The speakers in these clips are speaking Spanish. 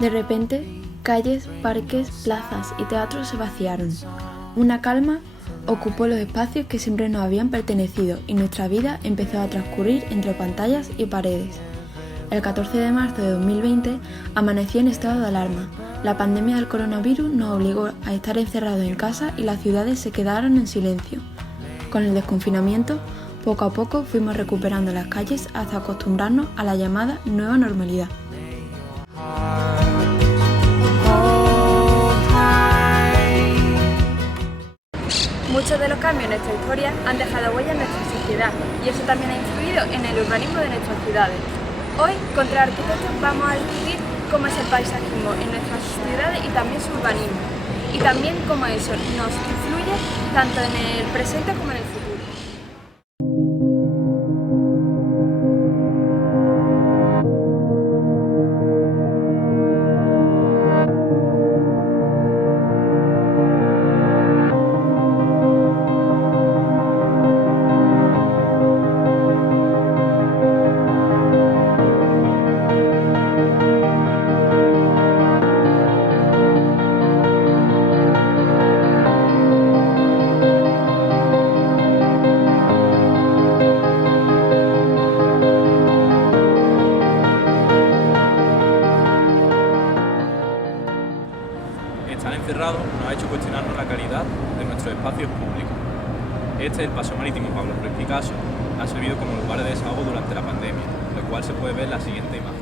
De repente, calles, parques, plazas y teatros se vaciaron. Una calma ocupó los espacios que siempre nos habían pertenecido y nuestra vida empezó a transcurrir entre pantallas y paredes. El 14 de marzo de 2020 amaneció en estado de alarma. La pandemia del coronavirus nos obligó a estar encerrados en casa y las ciudades se quedaron en silencio. Con el desconfinamiento, poco a poco fuimos recuperando las calles hasta acostumbrarnos a la llamada nueva normalidad. Muchos de los cambios en nuestra historia han dejado huella en nuestra sociedad y eso también ha influido en el urbanismo de nuestras ciudades. Hoy, con tres arquitectos, vamos a discutir cómo es el paisajismo en nuestras ciudades y también su urbanismo, y también cómo eso nos influye tanto en el presente como en el futuro. Estar encerrados nos ha hecho cuestionarnos la calidad de nuestros espacios públicos. Este, el Paseo Marítimo Pablo Ruiz Picasso, ha servido como lugar de desahogo durante la pandemia, lo cual se puede ver en la siguiente imagen.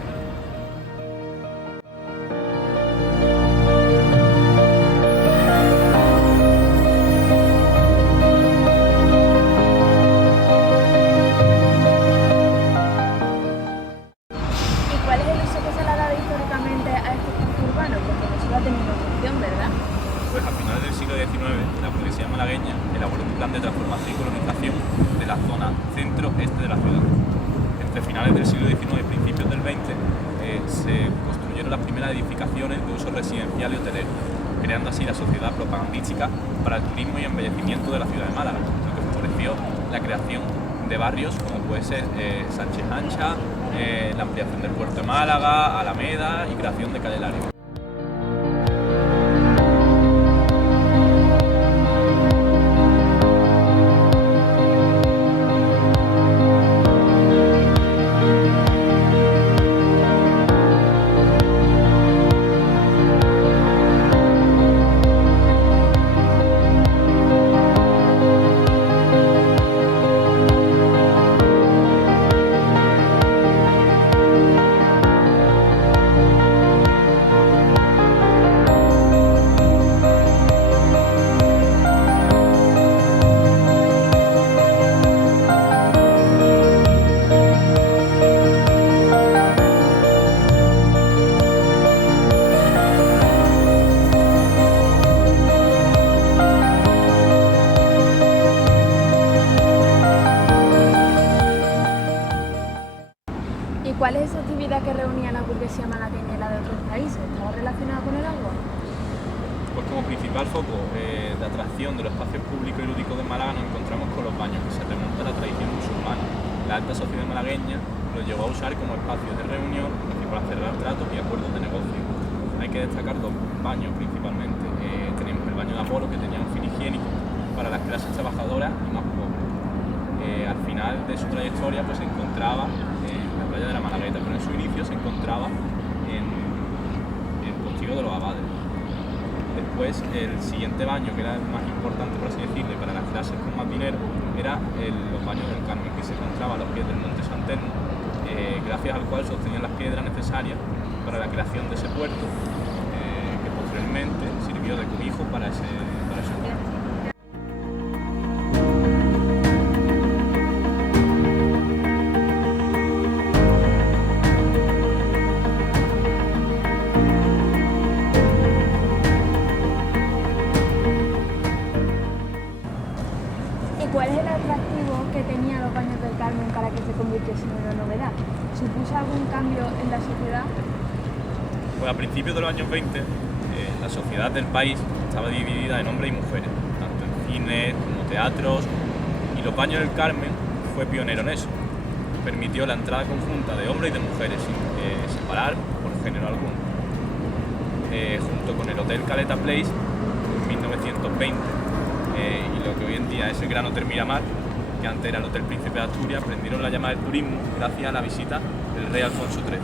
¿Y cuál es el uso que se le ha dado históricamente a este espacio urbano? Porque no solo ha tenido función, ¿verdad? Pues a finales del siglo XIX, la burguesía malagueña elaboró un plan de transformación y colonización de la zona centro-este de la ciudad. Entre finales del siglo XIX y principios del XX se construyeron las primeras edificaciones de uso residencial y hotelero, creando así la sociedad propagandística para el turismo y embellecimiento de la ciudad de Málaga, lo que favoreció la creación de barrios como puede ser Sánchez Ancha, la ampliación del puerto de Málaga, Alameda y creación de Calle Lario. ¿Y cuál es esa actividad que reunía a la burguesía malagueña y la de otros países? ¿Estaba relacionada con el agua? Pues como principal foco de atracción de los espacios públicos y lúdicos de Málaga nos encontramos con los baños, que se remonta a la tradición musulmana. La alta sociedad malagueña los llevó a usar como espacios de reunión y para cerrar tratos y acuerdos de negocio. Hay que destacar dos baños principalmente. Tenemos el baño de Apolo, que tenía un fin higiénico para las clases trabajadoras y más pobres. Al final de su trayectoria pues se encontraba en la playa de la Malagueta, pero en su inicio se encontraba en el Postigo de los Abades. Después, el siguiente baño, que era el más importante, por así decirlo, para las clases con más dinero, era los baños del Carmen, que se encontraba a los pies del Monte Santerno, gracias al cual sostenían las piedras necesarias para la creación de ese puerto, que posteriormente sirvió de cobijo para ese puerto. ¿Cuál es el atractivo que tenían los baños del Carmen para que se convirtiesen en una novedad? ¿Supuso algún cambio en la sociedad? Pues a principios de los años 20, la sociedad del país estaba dividida en hombres y mujeres, tanto en cines como teatros, y los baños del Carmen fue pionero en eso. Permitió la entrada conjunta de hombres y de mujeres sin separar por género alguno. junto con el Hotel Caleta Place en 1920 y lo que hoy en día es el Gran Hotel Miramar, que antes era el Hotel Príncipe de Asturias, prendieron la llama del turismo gracias a la visita del rey Alfonso XIII.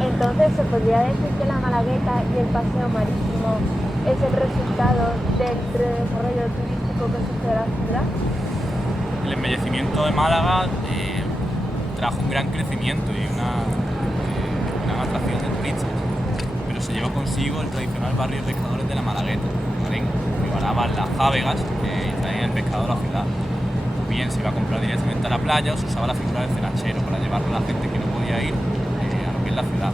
Entonces, ¿se podría decir que la Malagueta y el paseo marítimo es el resultado del desarrollo turístico que sufre la ciudad? El embellecimiento de Málaga trajo un gran crecimiento y una gran atracción de turistas, pero se llevó consigo el tradicional barrio de pescadores de la Malagueta, que varaban las jávegas y traían el pescado a la ciudad. O bien se iba a comprar directamente a la playa o se usaba la figura del cenachero para llevarlo a la gente que no podía ir a lo que es la ciudad.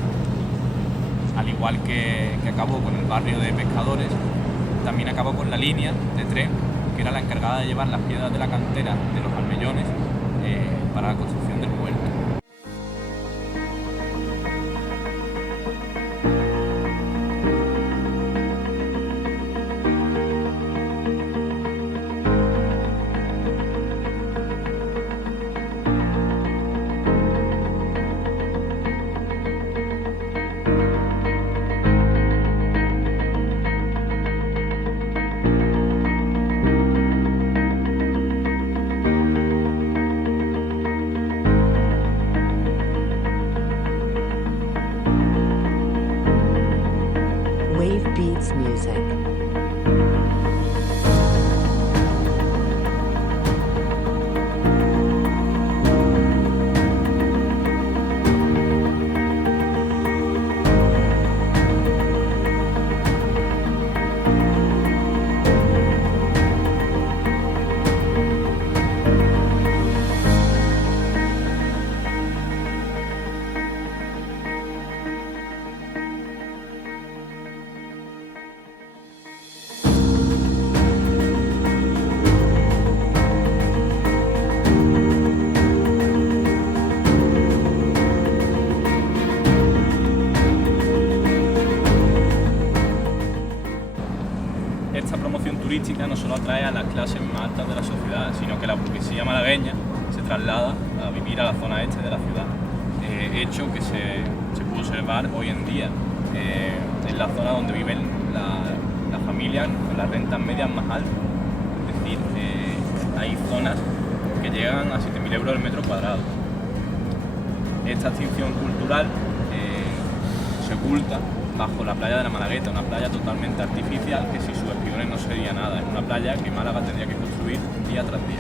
Al igual que acabó con el barrio de pescadores, también acabó con la línea de tren, que era la encargada de llevar las piedras de la cantera de los Almellones para la construcción del puerto. Wave Beats Music. Esta promoción turística no solo atrae a las clases más altas de la sociedad, sino que la burguesía malagueña se traslada a vivir a la zona este de la ciudad, hecho que se puede observar hoy en día en la zona donde viven las familias con las rentas medias más altas. Es decir, hay zonas que llegan a 7.000 euros el metro cuadrado. Esta extinción cultural se oculta bajo la playa de la Malagueta, una playa totalmente artificial que sin sus espiones no sería nada. Es una playa que Málaga tendría que construir día tras día.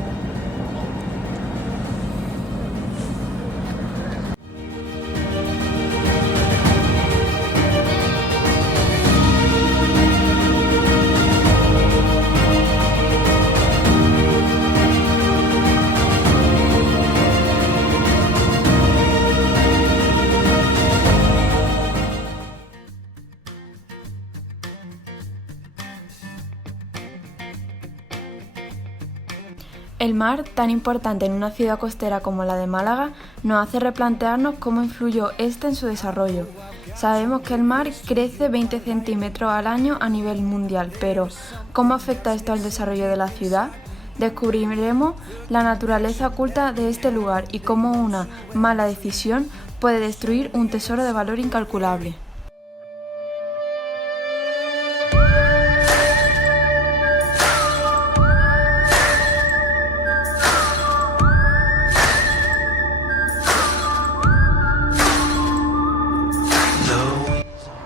El mar, tan importante en una ciudad costera como la de Málaga, nos hace replantearnos cómo influyó este en su desarrollo. Sabemos que el mar crece 20 centímetros al año a nivel mundial, pero ¿cómo afecta esto al desarrollo de la ciudad? Descubriremos la naturaleza oculta de este lugar y cómo una mala decisión puede destruir un tesoro de valor incalculable.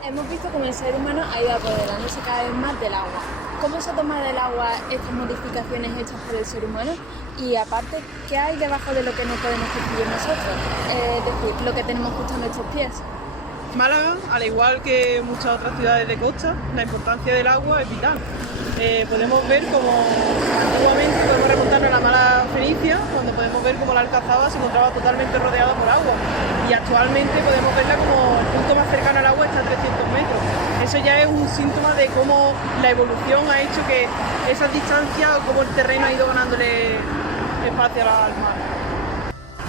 Hemos visto cómo el ser humano ha ido apoderándose cada vez más del agua. ¿Cómo se toma del agua estas modificaciones hechas por el ser humano? Y aparte, ¿qué hay debajo de lo que no podemos percibir nosotros? Es decir, lo que tenemos justo a nuestros pies. Málaga, al igual que muchas otras ciudades de costa, la importancia del agua es vital. Podemos ver como antiguamente, podemos remontarnos era la mala Fenicia, cuando podemos ver cómo la Alcazaba se encontraba totalmente rodeada por agua. Y actualmente podemos verla como el punto más cercano al agua está a 300 metros. Eso ya es un síntoma de cómo la evolución ha hecho que esas distancias o cómo el terreno ha ido ganándole espacio al mar.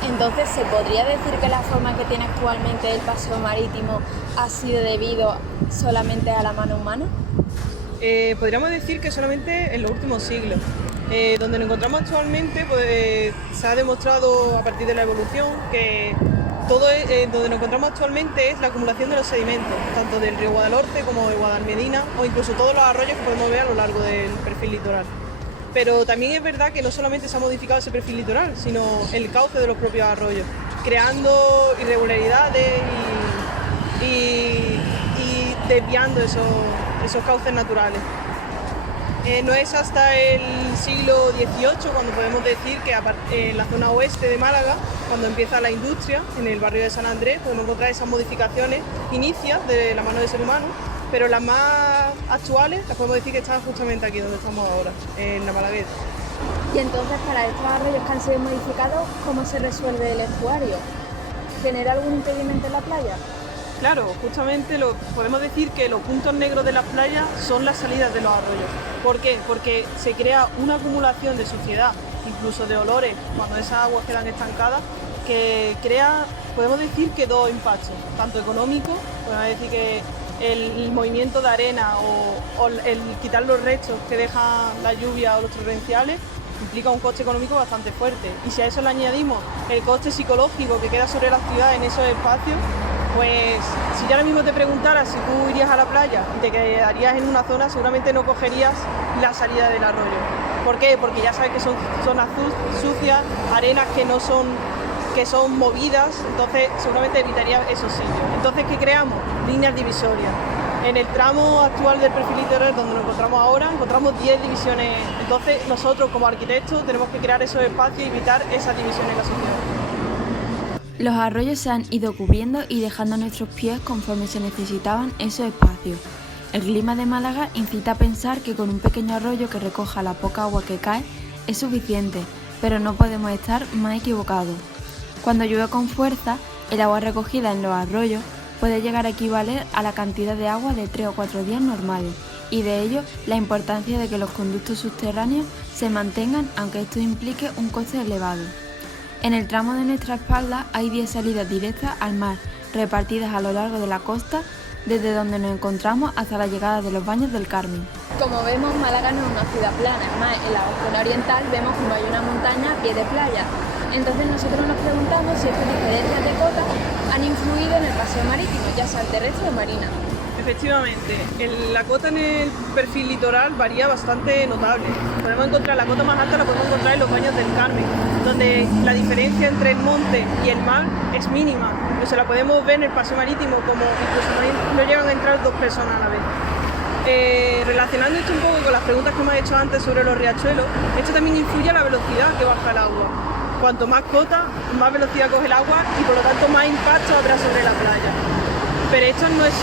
Entonces, ¿se podría decir que la forma que tiene actualmente el paseo marítimo ha sido debido solamente a la mano humana? Podríamos decir que solamente en los últimos siglos. Donde nos encontramos actualmente, pues, se ha demostrado a partir de la evolución que donde nos encontramos actualmente es la acumulación de los sedimentos, tanto del río Guadalhorce como de Guadalmedina o incluso todos los arroyos que podemos ver a lo largo del perfil litoral. Pero también es verdad que no solamente se ha modificado ese perfil litoral, sino el cauce de los propios arroyos, creando irregularidades y desviando esos cauces naturales. No es hasta el siglo XVIII cuando podemos decir que en la zona oeste de Málaga, cuando empieza la industria, en el barrio de San Andrés, podemos encontrar esas modificaciones inicias de la mano del ser humano, pero las más actuales las podemos decir que están justamente aquí donde estamos ahora, en la Malagueta. Y entonces, para estos arroyos que han sido modificados, ¿cómo se resuelve el estuario? ¿Genera algún impedimento en la playa? Claro, justamente podemos decir que los puntos negros de las playas son las salidas de los arroyos. ¿Por qué? Porque se crea una acumulación de suciedad, incluso de olores, cuando esas aguas quedan estancadas, que crea, podemos decir que dos impactos, tanto económicos, podemos decir que el movimiento de arena o el quitar los restos que dejan la lluvia o los torrenciales implica un coste económico bastante fuerte. Y si a eso le añadimos el coste psicológico que queda sobre la ciudad en esos espacios, pues si yo ahora mismo te preguntara si tú irías a la playa y te quedarías en una zona, seguramente no cogerías la salida del arroyo. ¿Por qué? Porque ya sabes que son zonas sucias, arenas que son movidas, entonces seguramente evitarías esos sitios. Entonces, ¿qué creamos? Líneas divisorias. En el tramo actual del perfil litoral donde nos encontramos ahora, encontramos 10 divisiones. Entonces, nosotros como arquitectos tenemos que crear esos espacios y evitar esas divisiones en la sociedad. Los arroyos se han ido cubriendo y dejando a nuestros pies conforme se necesitaban esos espacios. El clima de Málaga incita a pensar que con un pequeño arroyo que recoja la poca agua que cae es suficiente, pero no podemos estar más equivocados. Cuando llueve con fuerza, el agua recogida en los arroyos puede llegar a equivaler a la cantidad de agua de 3 o 4 días normales, y de ello la importancia de que los conductos subterráneos se mantengan aunque esto implique un coste elevado. En el tramo de nuestra espalda hay 10 salidas directas al mar, repartidas a lo largo de la costa, desde donde nos encontramos hasta la llegada de los Baños del Carmen. Como vemos, Málaga no es una ciudad plana, es más, en la zona oriental vemos como hay una montaña a pie de playa. Entonces nosotros nos preguntamos si estas diferencias de cota han influido en el paseo marítimo, ya sea terrestre o marina. Efectivamente, la cota en el perfil litoral varía bastante notable. Podemos encontrar la cota más alta, la podemos encontrar en los Baños del Carmen, donde la diferencia entre el monte y el mar es mínima. Incluso la podemos ver en el paseo marítimo, como incluso no llegan a entrar 2 personas a la vez. Relacionando esto un poco con las preguntas que me has hecho antes sobre los riachuelos, esto también influye a la velocidad que baja el agua. Cuanto más cota, más velocidad coge el agua y por lo tanto más impacto habrá sobre la playa. Pero esto no es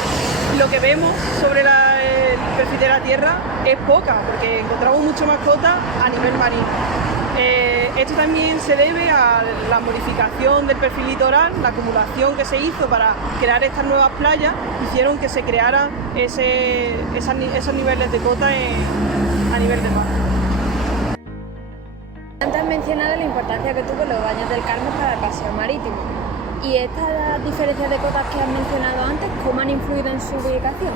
lo que vemos sobre el perfil de la tierra, es poca, porque encontramos mucho más cota a nivel marino. Esto también se debe a la modificación del perfil litoral, la acumulación que se hizo para crear estas nuevas playas, hicieron que se crearan esos niveles de cota a nivel de mar. Antes has mencionado la importancia que tuvo los Baños del Carmen para el paseo marítimo. ¿Y estas diferencias de cotas que has mencionado antes, cómo han influido en su ubicación?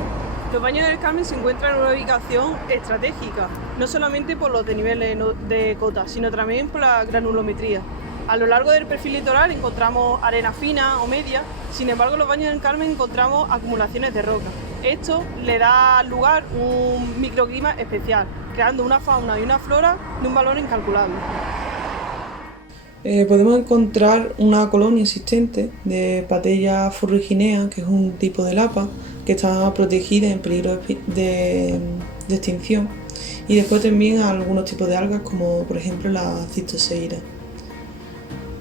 Los Baños del Carmen se encuentran en una ubicación estratégica, no solamente por los desniveles de cota, sino también por la granulometría. A lo largo del perfil litoral encontramos arena fina o media, sin embargo en los Baños del Carmen encontramos acumulaciones de roca. Esto le da lugar a un microclima especial, creando una fauna y una flora de un valor incalculable. Podemos encontrar una colonia existente de Patella ferruginea, que es un tipo de lapa que está protegida en peligro de extinción, y después también algunos tipos de algas como por ejemplo la cistoseira.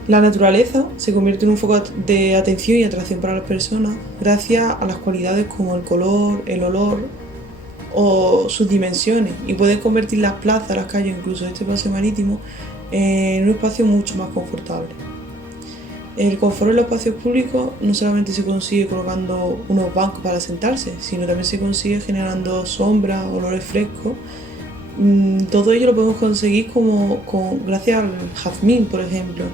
La naturaleza se convierte en un foco de atención y atracción para las personas gracias a las cualidades como el color, el olor o sus dimensiones, y puede convertir las plazas, las calles, incluso este paseo marítimo, en un espacio mucho más confortable. El confort en los espacios públicos no solamente se consigue colocando unos bancos para sentarse, sino también se consigue generando sombra, olores frescos. Todo ello lo podemos conseguir gracias al jazmín, por ejemplo,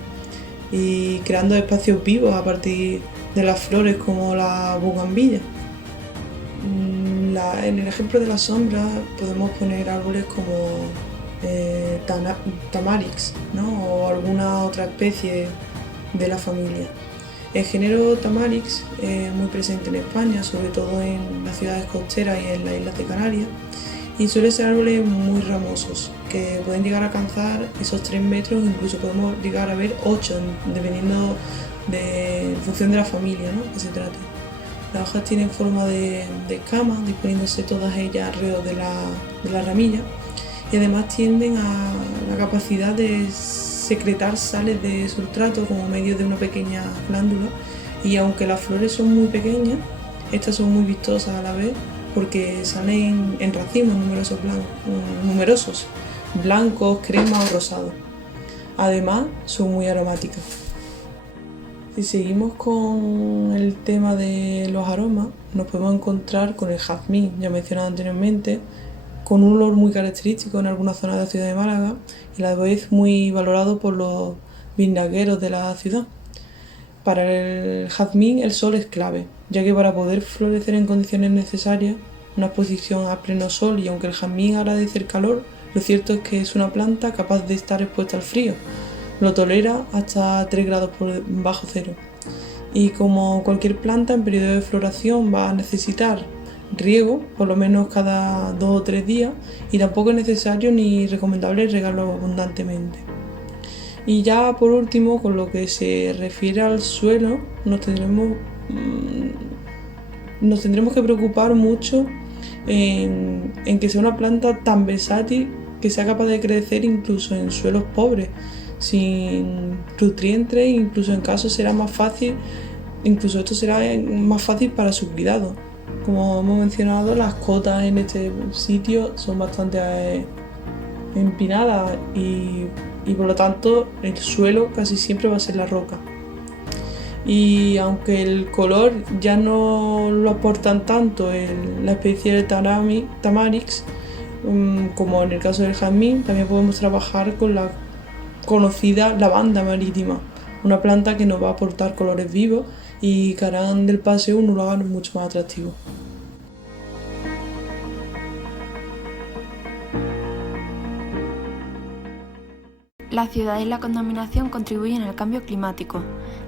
y creando espacios vivos a partir de las flores como la bugambilla. En el ejemplo de la sombra podemos poner árboles como tamarix, ¿no? O alguna otra especie de la familia. El género tamarix es muy presente en España, sobre todo en las ciudades costeras y en las islas de Canarias, y suelen ser árboles muy ramosos, que pueden llegar a alcanzar esos 3 metros, incluso podemos llegar a ver 8, dependiendo en función de la familia, ¿no?, que se trate. Las hojas tienen forma de escamas, disponiéndose todas ellas alrededor de la ramilla, y además tienden a la capacidad de secretar sales de sustrato como medio de una pequeña glándula, y aunque las flores son muy pequeñas, estas son muy vistosas a la vez porque salen en racimos numerosos, blancos, crema o rosados. Además, son muy aromáticas. Si seguimos con el tema de los aromas, nos podemos encontrar con el jazmín, ya mencionado anteriormente, con un olor muy característico en algunas zonas de la ciudad de Málaga y a la vez muy valorado por los vinagueros de la ciudad. Para el jazmín el sol es clave, ya que para poder florecer en condiciones necesarias, una exposición a pleno sol, y aunque el jazmín agradece el calor, lo cierto es que es una planta capaz de estar expuesta al frío. Lo tolera hasta 3 grados por bajo cero. Y como cualquier planta en periodo de floración va a necesitar riego, por lo menos cada 2 o 3 días, y tampoco es necesario ni recomendable regarlo abundantemente. Y ya por último, con lo que se refiere al suelo, nos tendremos que preocupar mucho en que sea una planta tan versátil que sea capaz de crecer incluso en suelos pobres, sin nutrientes, incluso en casos será más fácil, incluso esto será más fácil para su cuidado. Como hemos mencionado, las cotas en este sitio son bastante empinadas y por lo tanto el suelo casi siempre va a ser la roca. Y aunque el color ya no lo aportan tanto la especie de tamarix, como en el caso del jazmín, también podemos trabajar con la conocida lavanda marítima, una planta que nos va a aportar colores vivos y que harán del paseo un lugar mucho más atractivo. La ciudad y la contaminación contribuyen al cambio climático.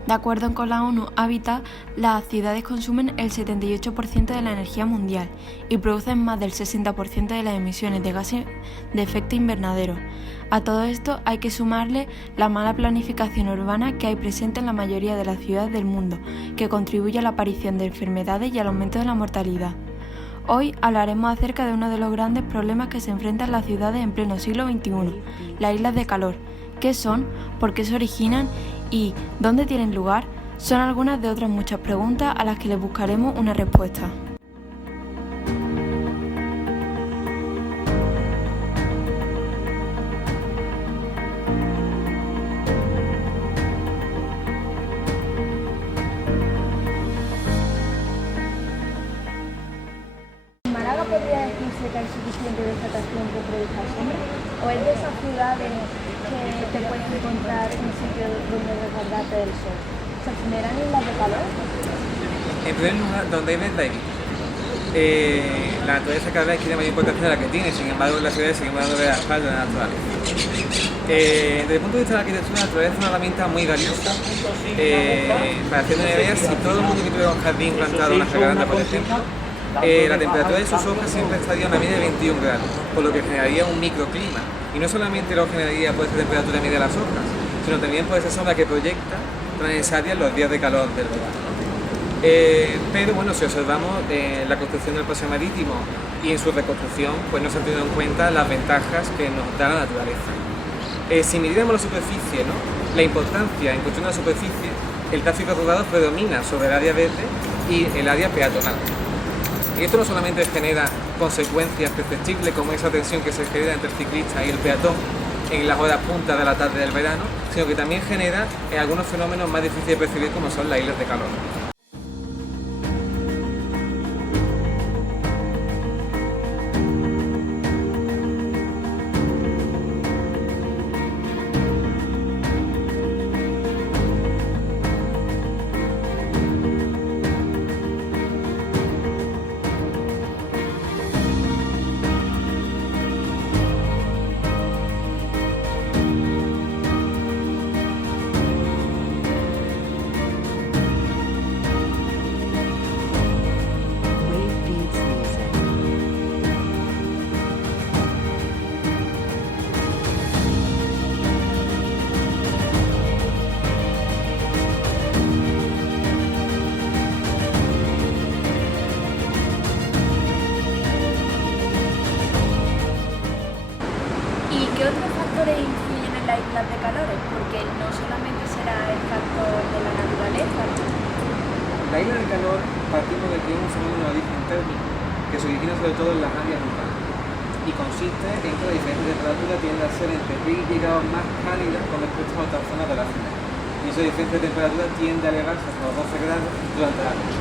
De acuerdo con la ONU Habitat, las ciudades consumen el 78% de la energía mundial y producen más del 60% de las emisiones de gases de efecto invernadero. A todo esto hay que sumarle la mala planificación urbana que hay presente en la mayoría de las ciudades del mundo, que contribuye a la aparición de enfermedades y al aumento de la mortalidad. Hoy hablaremos acerca de uno de los grandes problemas que se enfrentan las ciudades en pleno siglo XXI, las islas de calor. ¿Qué son? ¿Por qué se originan? ¿Y dónde tienen lugar? Son algunas de otras muchas preguntas a las que les buscaremos una respuesta. ¿En Málaga podría decirse que hay suficiente vegetación que produzca sombra? ¿O es de esas ciudades que te puedes encontrar en sitios donde resguardarte del sol? ¿Se generan islas de calor? En primer lugar, donde hay verde hay vida. La naturaleza cada vez tiene mayor importancia de la que tiene, sin embargo en las ciudades seguimos dando la espalda a la naturaleza. Desde el punto de vista de la arquitectura, la naturaleza es una herramienta muy valiosa. Para hacer una idea, si todo el mundo que tuviera un jardín plantado, una jacaranda por ejemplo, la temperatura de sus hojas siempre estaría a una media de 21 grados, por lo que generaría un microclima. Y no solamente lo generaría por esa temperatura media de las hojas, sino también por esa sombra que proyecta tan necesaria en los días de calor del verano. Pero bueno, si observamos la construcción del paseo marítimo y en su reconstrucción, pues no se han tenido en cuenta las ventajas que nos da la naturaleza. Si midiéramos la superficie, ¿no?, la importancia en cuestión de la superficie, el tráfico rodado predomina sobre el área verde y el área peatonal. Y esto no solamente genera consecuencias perceptibles como esa tensión que se genera entre el ciclista y el peatón, en las horas puntas de la tarde del verano, sino que también genera algunos fenómenos más difíciles de percibir como son las islas de calor. Wave Beats Music. ¿Y qué otros factores influyen en las islas de calores? Porque no solamente será el factor de la naturaleza, ¿no? La isla de calor partimos de que es un fenómeno de origen térmico que se origina sobre todo en las áreas urbanas y consiste en que la diferencia de temperatura tiende a ser entre 20 grados más cálida con respecto a otras zonas de la ciudad. Y esa diferencia de temperatura tiende a elevarse hasta los 12 grados durante la noche.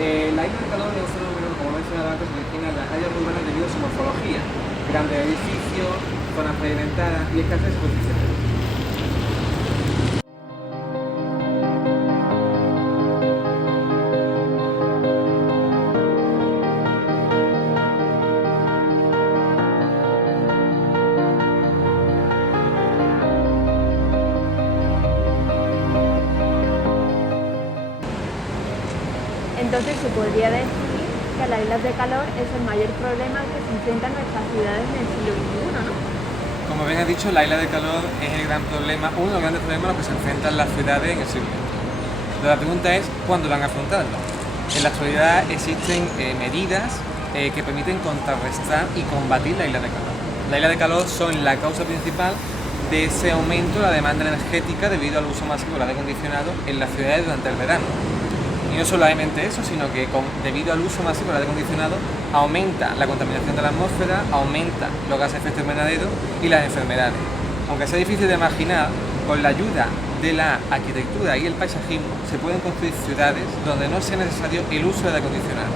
La isla de calor es un fenómeno, como mencionaba antes, que se origina en las áreas urbanas debido a su morfología, grandes edificios, zonas pavimentadas y escasez de superficie. Entonces se podría decir que las islas de calor es el mayor problema al que se enfrentan nuestras ciudades en el siglo XXI, ¿no? Como bien has dicho, la isla de calor es el gran problema, uno de los grandes problemas a los que se enfrentan las ciudades en el siglo XXI. La pregunta es, ¿cuándo van a afrontarlo? En la actualidad existen medidas que permiten contrarrestar y combatir la isla de calor. La isla de calor son la causa principal de ese aumento de la demanda energética debido al uso masivo del aire acondicionado en las ciudades durante el verano. Y no solamente eso, sino que debido al uso masivo del aire acondicionado aumenta la contaminación de la atmósfera, aumenta los gases de efecto invernadero y las enfermedades. Aunque sea difícil de imaginar, con la ayuda de la arquitectura y el paisajismo se pueden construir ciudades donde no sea necesario el uso del aire acondicionado.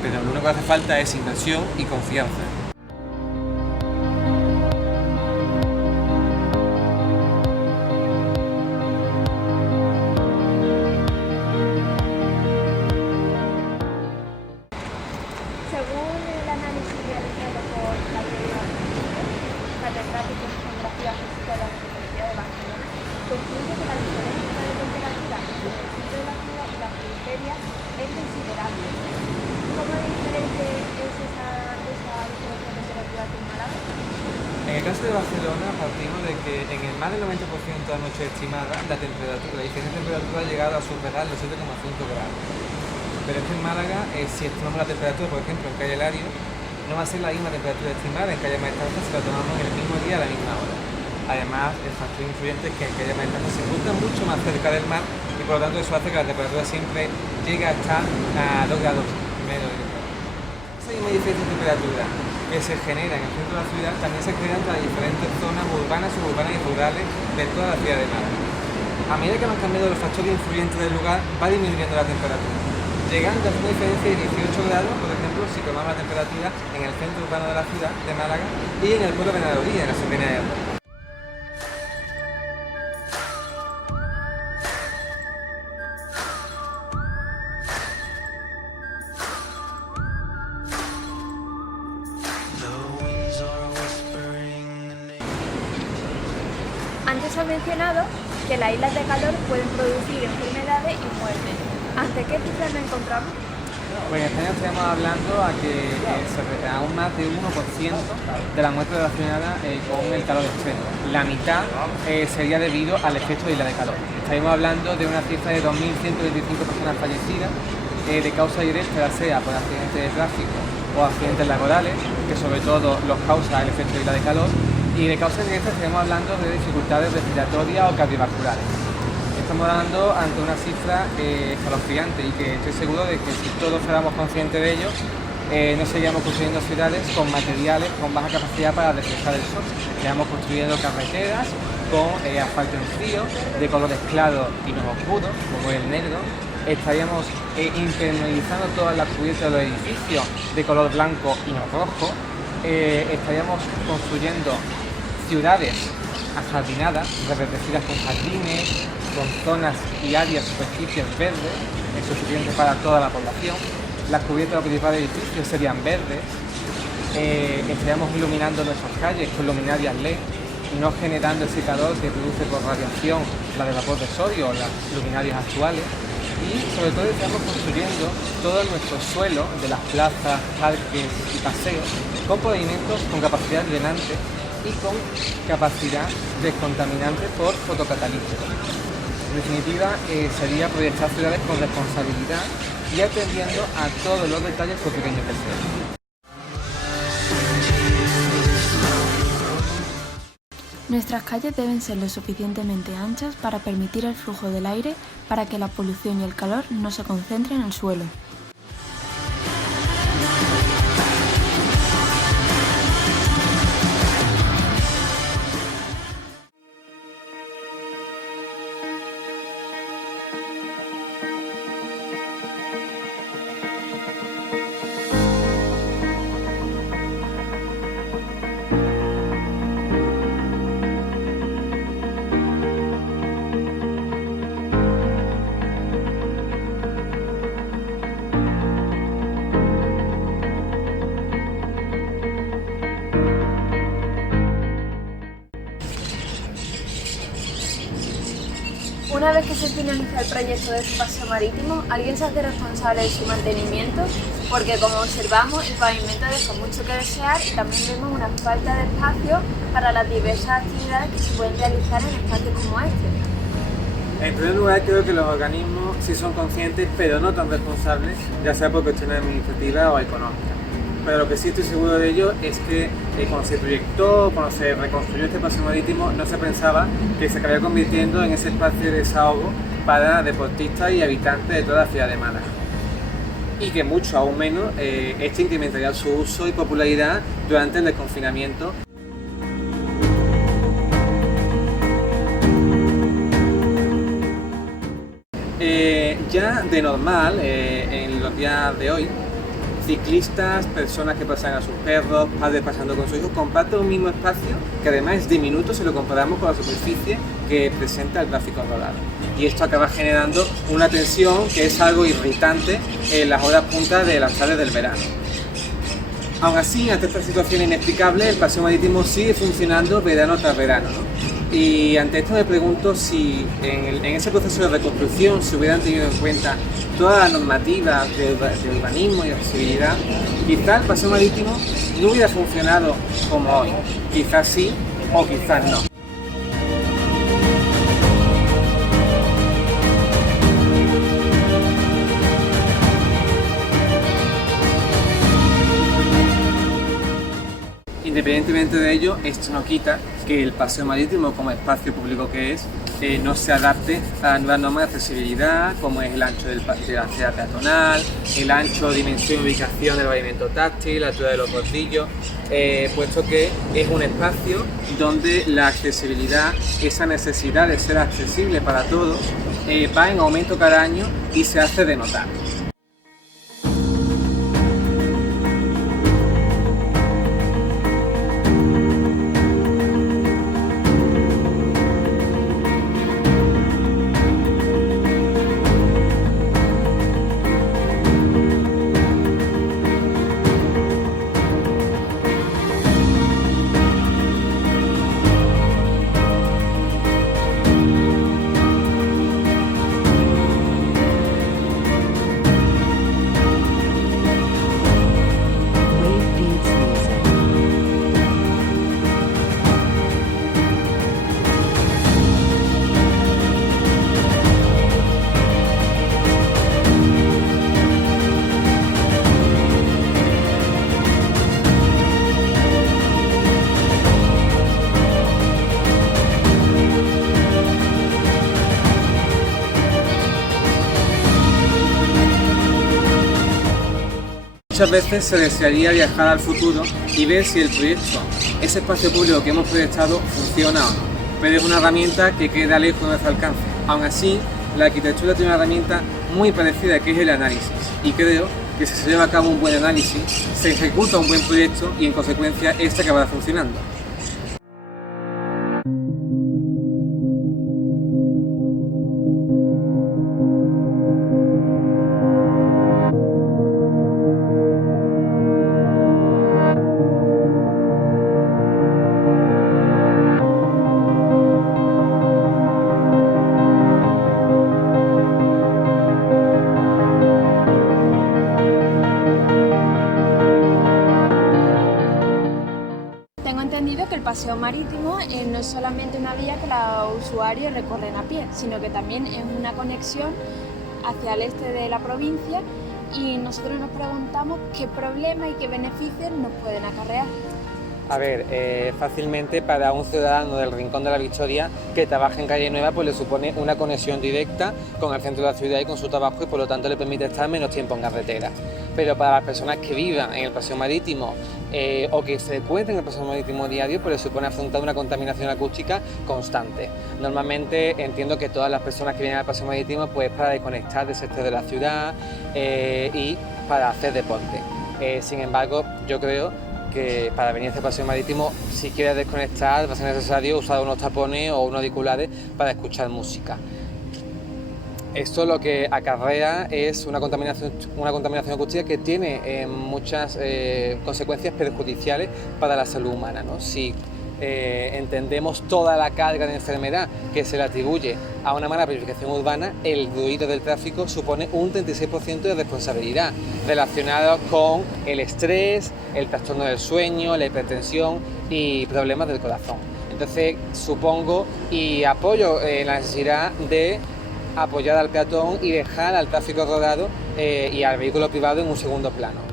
Pero lo único que hace falta es inversión y confianza. Según el análisis realizado por Javier catedrático de Geografía Física de la Universidad de Barcelona, concluye que la diferencia de temperatura entre el centro de la ciudad y la periferia es considerable. ¿Cómo de diferente es esa diferencia de temperatura que en Málaga? En el caso de Barcelona partimos de que en el más del 90% de la noche estimada la diferencia de temperatura ha llegado a superar los 7,5 grados. Pero es que en Málaga, si estimamos la temperatura, por ejemplo, en calle Lario, no va a ser la misma temperatura estimada en calle Maestranza si la tomamos en el mismo día a la misma hora. Además, el factor influyente es que en calle Maestranza se encuentra mucho más cerca del mar y por lo tanto eso hace que la temperatura siempre llegue a estar a 2 grados menos. Esa misma diferencia de temperatura que se genera en el centro de la ciudad también se genera entre las diferentes zonas urbanas, suburbanas y rurales de toda la ciudad de Málaga. A medida que van cambiando los factores influyentes del lugar, va disminuyendo la temperatura, llegando a una diferencia de 18 grados, por ejemplo, si tomamos la temperatura en el centro urbano de la ciudad de Málaga y en el pueblo de Benadoría, en la Cercanía de Ronda. Antes ha mencionado que las islas de calor pueden producir enfermedades y muertes. ¿Ante qué cifras nos encontramos? Pues en España estamos hablando a un más de 1% de la muerte relacionada con el calor extremo. La mitad sería debido al efecto de isla de calor. Estaríamos hablando de una cifra de 2.125 personas fallecidas de causa directa, ya sea por accidentes de tráfico o accidentes laborales, que sobre todo los causa el efecto de isla de calor, y de causa directa estaríamos hablando de dificultades respiratorias o cardiovasculares. Estamos hablando ante una cifra escalofriante y que estoy seguro de que si todos fuéramos conscientes de ello, no seguíamos construyendo ciudades con materiales con baja capacidad para reflejar el sol. Seguíamos construyendo carreteras con asfalto en frío, de colores claros y no oscuros, como el negro. Estaríamos impermeabilizando todas las cubiertas de los edificios de color blanco y no rojo. Estaríamos construyendo ciudades ajardinadas, reverdecidas con jardines, con zonas y áreas, superficies verdes, suficientes para toda la población. Las cubiertas de los principales edificios serían verdes. Estaríamos iluminando nuestras calles con luminarias LED, no generando ese calor que produce por radiación la de vapor de sodio o las luminarias actuales. Y sobre todo estamos construyendo todo nuestro suelo de las plazas, parques y paseos con pavimentos con capacidad drenante y con capacidad descontaminante por fotocatalítico. En definitiva, sería proyectar ciudades con responsabilidad y atendiendo a todos los detalles por pequeños que sean. Nuestras calles deben ser lo suficientemente anchas para permitir el flujo del aire para que la polución y el calor no se concentren en el suelo. Una vez que se finaliza el proyecto de su paseo marítimo, alguien se hace responsable de su mantenimiento, porque como observamos, el pavimento deja mucho que desear y también vemos una falta de espacio para las diversas actividades que se pueden realizar en espacios como este. En primer lugar, creo que los organismos sí son conscientes, pero no tan responsables, ya sea por cuestiones administrativas o económicas. Pero lo que sí estoy seguro de ello es que cuando se proyectó, cuando se reconstruyó este paseo marítimo, no se pensaba que se acabaría convirtiendo en ese espacio de desahogo para deportistas y habitantes de toda la ciudad de Málaga. Y que mucho, aún menos, este incrementaría su uso y popularidad durante el desconfinamiento. Ya de normal, en los días de hoy, ciclistas, personas que pasan a sus perros, padres pasando con sus hijos, comparten un mismo espacio que además es diminuto si lo comparamos con la superficie que presenta el tráfico rodado. Y esto acaba generando una tensión que es algo irritante en las horas puntas de las tardes del verano. Aún así, ante esta situación inexplicable, el paseo marítimo sigue funcionando verano tras verano, ¿no? Y ante esto me pregunto si en ese proceso de reconstrucción se hubieran tenido en cuenta todas las normativas de urbanismo y accesibilidad, quizás el paseo marítimo no hubiera funcionado como hoy. Quizás sí o quizás no. Independientemente de ello, esto no quita que el paseo marítimo, como espacio público que es, no se adapte a las nuevas normas de accesibilidad, como es el ancho de la acera peatonal, el ancho, dimensión y ubicación del pavimento táctil, la altura de los bordillos, puesto que es un espacio donde la accesibilidad, esa necesidad de ser accesible para todos, va en aumento cada año y se hace de notar. muchas veces se desearía viajar al futuro y ver si el proyecto, ese espacio público que hemos proyectado, funciona o no, pero es una herramienta que queda lejos de nuestro alcance. Aún así, la arquitectura tiene una herramienta muy parecida, que es el análisis, y creo que si se lleva a cabo un buen análisis, se ejecuta un buen proyecto y en consecuencia este acabará funcionando. Tengo entendido que el paseo marítimo no es solamente una vía que los usuarios recorren a pie, sino que también es una conexión hacia el este de la provincia y nosotros nos preguntamos qué problemas y qué beneficios nos pueden acarrear. A ver, fácilmente para un ciudadano del Rincón de la Victoria que trabaja en Calle Nueva, pues le supone una conexión directa con el centro de la ciudad y con su trabajo y por lo tanto le permite estar menos tiempo en carretera. Pero para las personas que vivan en el paseo marítimo o que frecuenten el paseo marítimo diario, pues le supone afrontar una contaminación acústica constante. Normalmente entiendo que todas las personas que vienen al paseo marítimo pues para desconectar del sector de la ciudad y para hacer deporte. Sin embargo, yo creo que para venir a este paseo marítimo, si quieres desconectar, va a ser necesario usar unos tapones o unos auriculares para escuchar música. Esto lo que acarrea es una contaminación acústica que tiene muchas consecuencias perjudiciales para la salud humana, ¿no? Si entendemos toda la carga de enfermedad que se le atribuye a una mala planificación urbana, el ruido del tráfico supone un 36% de responsabilidad relacionado con el estrés, el trastorno del sueño, la hipertensión y problemas del corazón. Entonces supongo y apoyo la necesidad de apoyar al peatón y dejar al tráfico rodado y al vehículo privado en un segundo plano.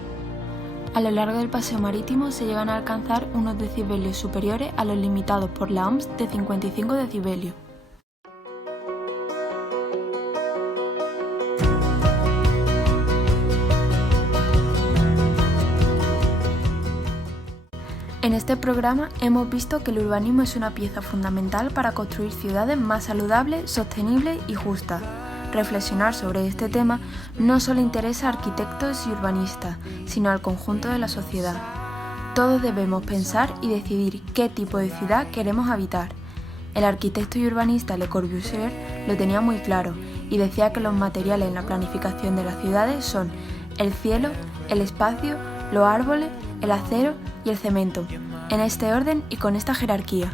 A lo largo del paseo marítimo se llegan a alcanzar unos decibelios superiores a los limitados por la OMS de 55 decibelios. En este programa hemos visto que el urbanismo es una pieza fundamental para construir ciudades más saludables, sostenibles y justas. Reflexionar sobre este tema no solo interesa a arquitectos y urbanistas, sino al conjunto de la sociedad. Todos debemos pensar y decidir qué tipo de ciudad queremos habitar. El arquitecto y urbanista Le Corbusier lo tenía muy claro y decía que los materiales en la planificación de las ciudades son el cielo, el espacio, los árboles, el acero y el cemento, en este orden y con esta jerarquía.